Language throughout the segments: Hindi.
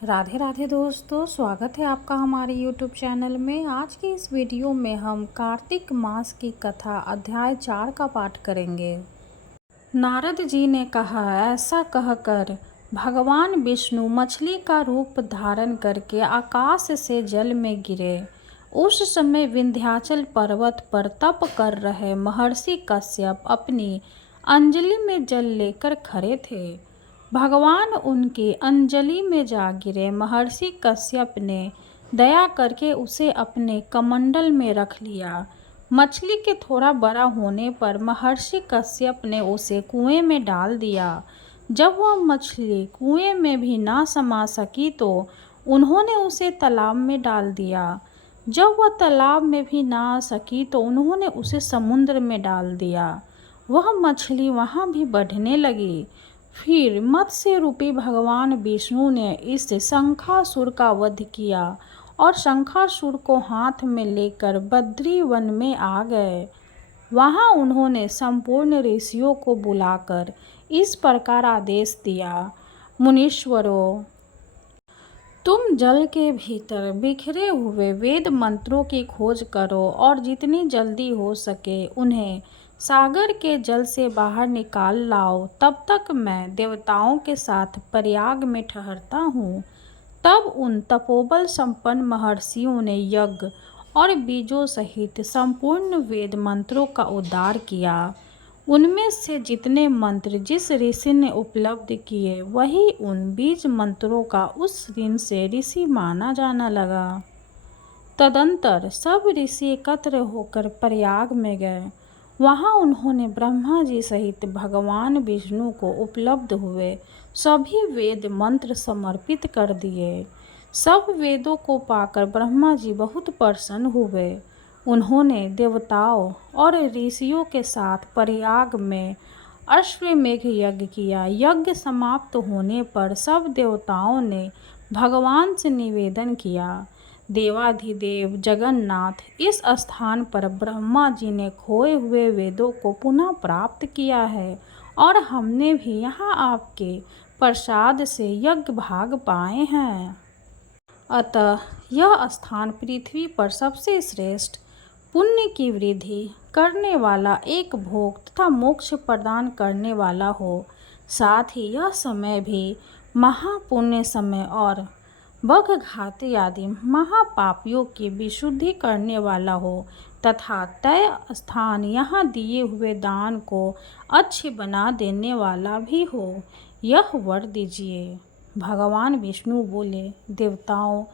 राधे राधे दोस्तों, स्वागत है आपका हमारे YouTube चैनल में। आज की इस वीडियो में हम कार्तिक मास की कथा अध्याय 4 का पाठ करेंगे। नारद जी ने कहा, ऐसा कहकर भगवान विष्णु मछली का रूप धारण करके आकाश से जल में गिरे। उस समय विंध्याचल पर्वत पर तप कर रहे महर्षि कश्यप अपनी अंजलि में जल लेकर खड़े थे। भगवान उनकी अंजलि में जा गिरे। महर्षि कश्यप ने दया करके उसे अपने कमंडल में रख लिया। मछली के थोड़ा बड़ा होने पर महर्षि कश्यप ने उसे कुएं में डाल दिया। जब वह मछली कुएं में भी ना समा सकी तो उन्होंने उसे तालाब में डाल दिया। जब वह तालाब में भी ना आ सकी तो उन्होंने उसे समुद्र में डाल दिया। वह मछली वहाँ भी बढ़ने लगी। फिर मत्स्य रूपी भगवान विष्णु ने इस शंखासुर का वध किया और शंखासुर को हाथ में लेकर बद्री वन में आ गए। वहाँ उन्होंने संपूर्ण ऋषियों को बुलाकर इस प्रकार आदेश दिया, मुनीश्वरों, तुम जल के भीतर बिखरे हुए वेद मंत्रों की खोज करो और जितनी जल्दी हो सके उन्हें सागर के जल से बाहर निकाल लाओ। तब तक मैं देवताओं के साथ प्रयाग में ठहरता हूँ। तब उन तपोबल संपन्न महर्षियों ने यज्ञ और बीजों सहित संपूर्ण वेद मंत्रों का उद्धार किया। उनमें से जितने मंत्र जिस ऋषि ने उपलब्ध किए वही उन बीज मंत्रों का उस दिन से ऋषि माना जाना लगा। तदंतर सब ऋषि एकत्र होकर प्रयाग में गए। वहाँ उन्होंने ब्रह्मा जी सहित भगवान विष्णु को उपलब्ध हुए सभी वेद मंत्र समर्पित कर दिए। सब वेदों को पाकर ब्रह्मा जी बहुत प्रसन्न हुए। उन्होंने देवताओं और ऋषियों के साथ प्रयाग में अश्वमेघ यज्ञ किया। यज्ञ समाप्त होने पर सब देवताओं ने भगवान से निवेदन किया, देवाधिदेव जगन्नाथ, इस स्थान पर ब्रह्मा जी ने खोए हुए वेदों को पुनः प्राप्त किया है और हमने भी यहाँ आपके प्रसाद से यज्ञ भाग पाए हैं। अतः यह स्थान पृथ्वी पर सबसे श्रेष्ठ पुण्य की वृद्धि करने वाला, एक भोग तथा मोक्ष प्रदान करने वाला हो। साथ ही यह समय भी महापुण्य समय और बघघाती आदि महापापियों की विशुद्धि करने वाला हो तथा तय स्थान यहाँ दिए हुए दान को अच्छे बना देने वाला भी हो। यह वर दीजिए। भगवान विष्णु बोले, देवताओं,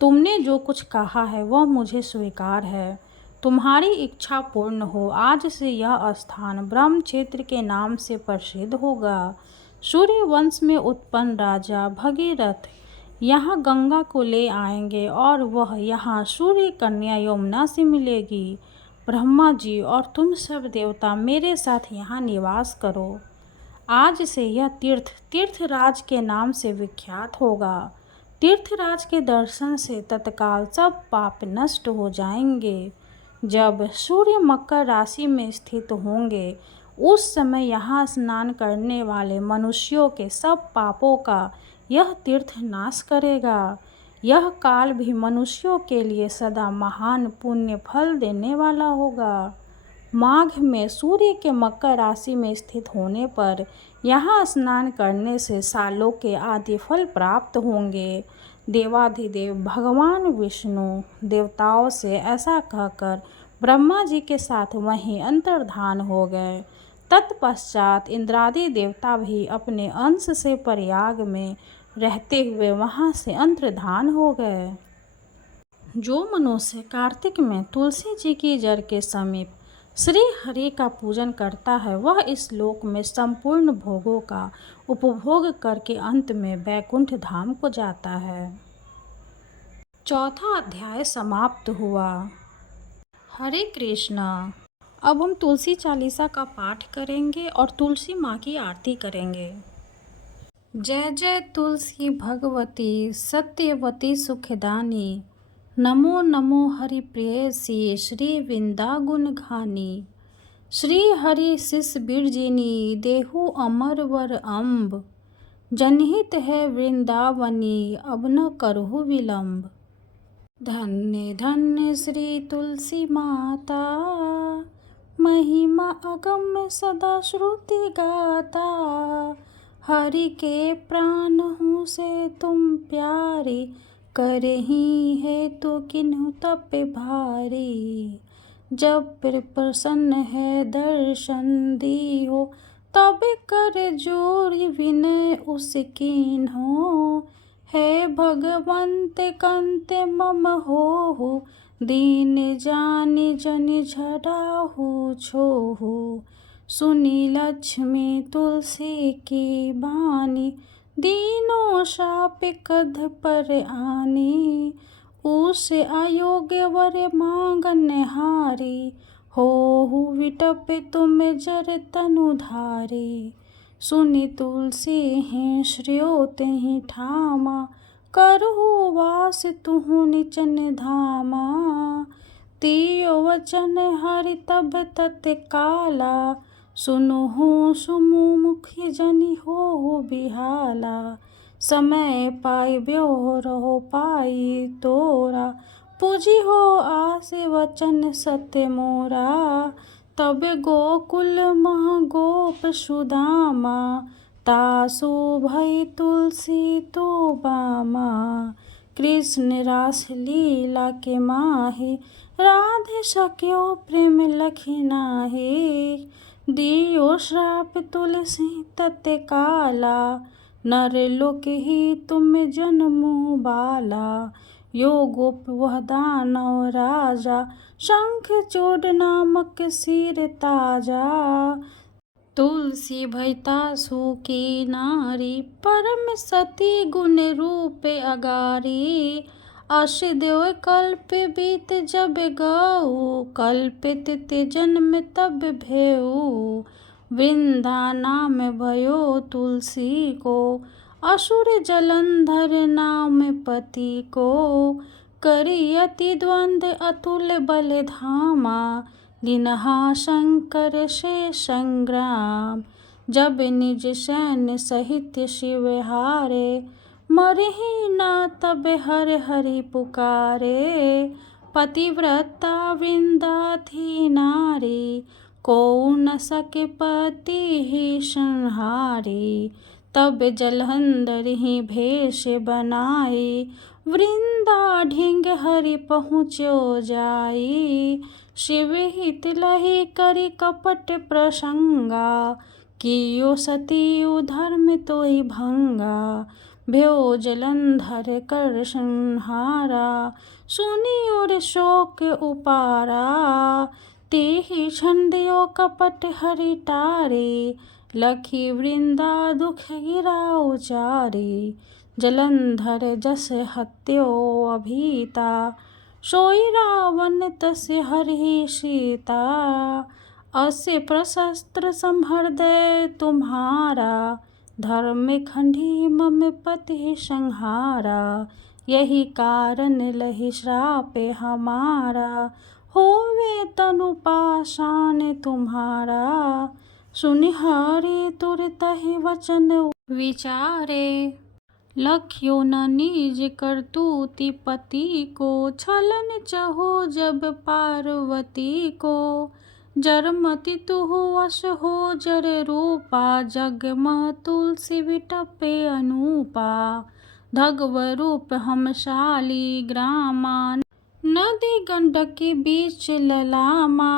तुमने जो कुछ कहा है वह मुझे स्वीकार है। तुम्हारी इच्छा पूर्ण हो। आज से यह स्थान ब्रह्म क्षेत्र के नाम से प्रसिद्ध होगा। सूर्य वंश में उत्पन्न राजा भगीरथ यहाँ गंगा को ले आएंगे और वह यहाँ सूर्य कन्या यमुना से मिलेगी। ब्रह्मा जी और तुम सब देवता मेरे साथ यहाँ निवास करो। आज से यह तीर्थराज के नाम से विख्यात होगा। तीर्थराज के दर्शन से तत्काल सब पाप नष्ट हो जाएंगे। जब सूर्य मकर राशि में स्थित होंगे उस समय यहाँ स्नान करने वाले मनुष्यों के सब पापों का यह तीर्थ नाश करेगा। यह काल भी मनुष्यों के लिए सदा महान पुण्य फल देने वाला होगा। माघ में सूर्य के मकर राशि में स्थित होने पर यहाँ स्नान करने से सालों के आदि फल प्राप्त होंगे। देवाधिदेव भगवान विष्णु देवताओं से ऐसा कहकर ब्रह्मा जी के साथ वहीं अंतर्धान हो गए। तत्पश्चात इंद्रादि देवता भी अपने अंश से प्रयाग में रहते हुए वहां से अंतर्धान हो गए। जो मनुष्य कार्तिक में तुलसी जी की जड़ के समीप श्री हरि का पूजन करता है वह इस लोक में संपूर्ण भोगों का उपभोग करके अंत में वैकुंठ धाम को जाता है। चौथा अध्याय समाप्त हुआ। हरे कृष्णा। अब हम तुलसी चालीसा का पाठ करेंगे और तुलसी माँ की आरती करेंगे। जय जय तुलसी भगवती सत्यवती सुखदानी, नमो नमो हरि प्रेयसी श्री वृंदा गुण घानी। श्री हरि शिष बिरजिनी देहु अमर वर अम्ब, जनहित है वृंदावनी, अब न करहु विलम्ब। धन्य धन्य श्री तुलसी माता, महिमा अगम सदा श्रुति गाता। हरि के प्राण हूँ से तुम प्यारी, करही है तो किन्हु तप भारी। जब प्रसन्न है दर्शन दियो, तब कर जोरी विनय उस कीन्हो। हे भगवंत कंत मम होहु, दीन जानि जनि झड़ाहु छोहु। सुनी लक्ष्मी तुलसी की बानी, दीनों शाप कध पर आनी। उस अयोग्य वर मांगन हारी, होहु विटप तुम जर तनु धारी। सुनि तुलसी हैं श्रेयो तेहि ठामा, करहु वास तुहु निचन धामा। तियो वचन हरि तब तत्काला, सुनहु सुमुखी जनि होहु बिहाला। समय पाई ब्योरहो पाई तोरा, पूजी हो आस वचन सत्य मोरा। तब गोकुल मह गोप सुदामा, तासु भई तुलसी तो बामा। कृष्ण रास लीला के माहे, राधे सक्यो प्रेम लखी नाहि। दियो श्राप तुलसी तत्काला, नर लोक ही तुम जन्मु बाला। यो गोप वह दानव राजा, शंख चूड़ नामक सिर ताजा। तुलसी भई तासु की नारी, परम सती गुण रूप अगारी। अस देव कल्प बीत जब गऊ, कल्पित ते जन्म तब भेऊ। वृंदा नाम भयो तुलसी को, असुर जलंधर नाम पति को। करी अति द्वंद अतुल बल धामा, लिनहा शंकर से संग्राम। जब निज सैन्य सहित शिव हारे, मरहि ना तब हर हरि पुकारे। पतिव्रता वृंदा थी नारी, को न सके पति ही संहारी। तब जलंधर ही भेष बनाई, वृंदा ढिंग हरि पहुँचो जाई। शिव हित लहि करि कपट प्रसंगा, कियो सती धर्म तोहि भंगा। भ्यो जलंधर कर संहारा, सुनि और शोक उपारा। तेहि छंदयो कपट हरि टारे, लखी वृंदा दुख गिरा उचारी। जलंधर जस हत्यो अभीता, सोई रावण तस हरहि सीता। अस प्रशस्त्र समहृदय तुम्हारा, धर्म खंडी मम पति संहारा। यही कारण लहि श्राप हमारा, होवे तनु पाषाण तुम्हारा। सुनि हरि तुरत ही वचन विचारे, लख्यो न निज करतूति पति को। छलन चहो जब पार्वती को, जरमति तुहु वश हो जर रूपा। जग मह तुलसी विटपे अनूपा, धगव रूप हम शाली ग्रामा। नदी गंडकी बीच ललामा,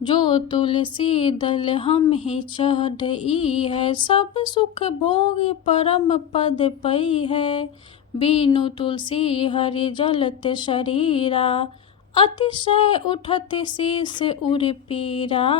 जो तुलसी दल हम ही चढ़ई है। सब सुख भोग परम पद पई है, बीनु तुलसी हरि जलत शरीरा। अतिशय उठत शीस उर पीरा,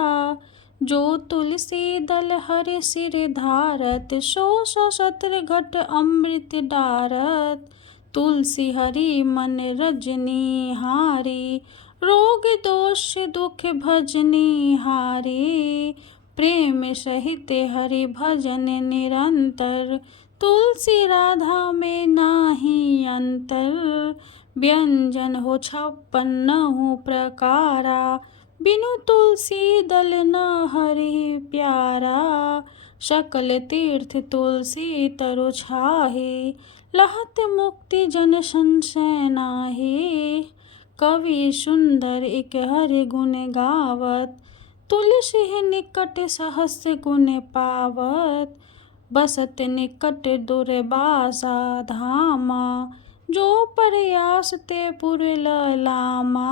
जो तुलसी दल हरि सिर धारत। सो सशस्त्र घट अमृत डारत, तुलसी हरि मन रजनी हारी। रोग दोष दुख भजनी हारी, प्रेम सहित हरि भजन निरंतर। तुलसी राधा में नाही अंतर, व्यंजन हो 56 प्रकारा। बिनु तुलसी दल न हरि प्यारा, सकल तीर्थ तुलसी तरु छाहे, लहत मुक्ति जन संशय नाहि। कवि सुंदर इक हरि गुण गावत, तुलसी निकट सहस गुण पावत। बसत निकट दुर्वासा धामा, जो प्रयास ते पुर लामा।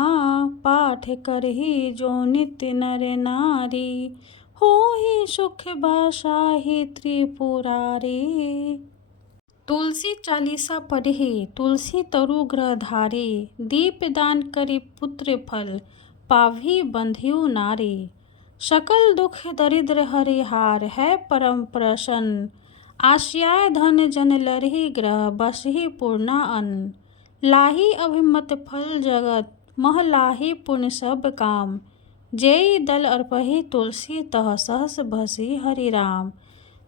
पाठ करहि जो नित्य नर नारी, होहि सुख बासाहि त्रिपुरारी। तुलसी चालीसा पढ़े तुलसी तरु ग्रह धारे, दीप दान करि पुत्र फल पावहि बंधियु नारी। सकल दुख दरिद्र हरिहार है परम प्रसन्न, आस्याय धन जन लरहि ग्रह बसहि पूर्णा अन्न। लाहि अभिमत फल जगत मह लाहि पुण्य सब काम, जेई दल अर्पहि तुलसी तह सहस बसि हरि राम।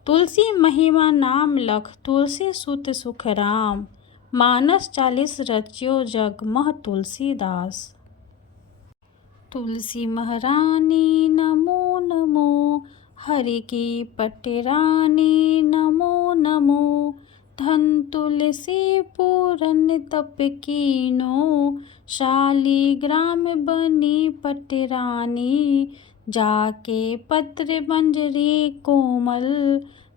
तुलसी महिमा नाम लख तुलसी सुत सुख राम, मानस 40 रच्यो जग मह तुलसीदास। तुलसी महारानी नमो नमो, हरि की पटरानी नमो नमो। धन तुलसी पूरन तप कीनो, शालिग्राम बनी पटरानी। जाके पत्र मंजरी कोमल,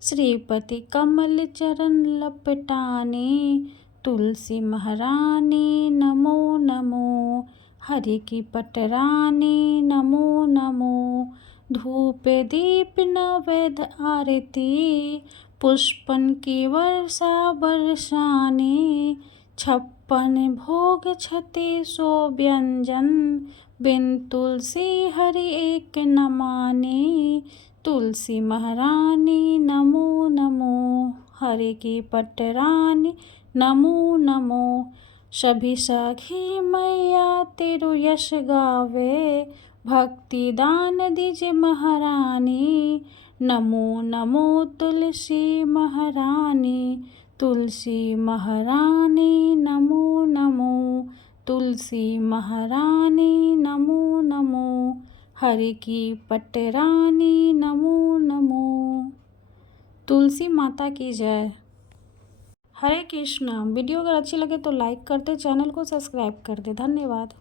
श्रीपति कमल चरण लपटाने। तुलसी महारानी नमो नमो, हरि की पटरानी नमो नमो। धूप दीप नैवेद्य आरती, पुष्पन की वर्षा बरसाने। 56 भोग छति सो व्यंजन, बिन तुलसी हरि एक न माने। तुलसी महारानी नमो नमो, हरि की पटरानी नमो नमो। सभी सखी मैया तेरु यश गावे, भक्ति दान दीजे महारानी। नमो नमो तुलसी महारानी, तुलसी महारानी नमो नमो। तुलसी महारानी नमो नमो, हरि की पटरानी नमो नमो। तुलसी माता की जय। हरे कृष्णा। वीडियो अगर अच्छी लगे तो लाइक कर दे, चैनल को सब्सक्राइब कर दे। धन्यवाद।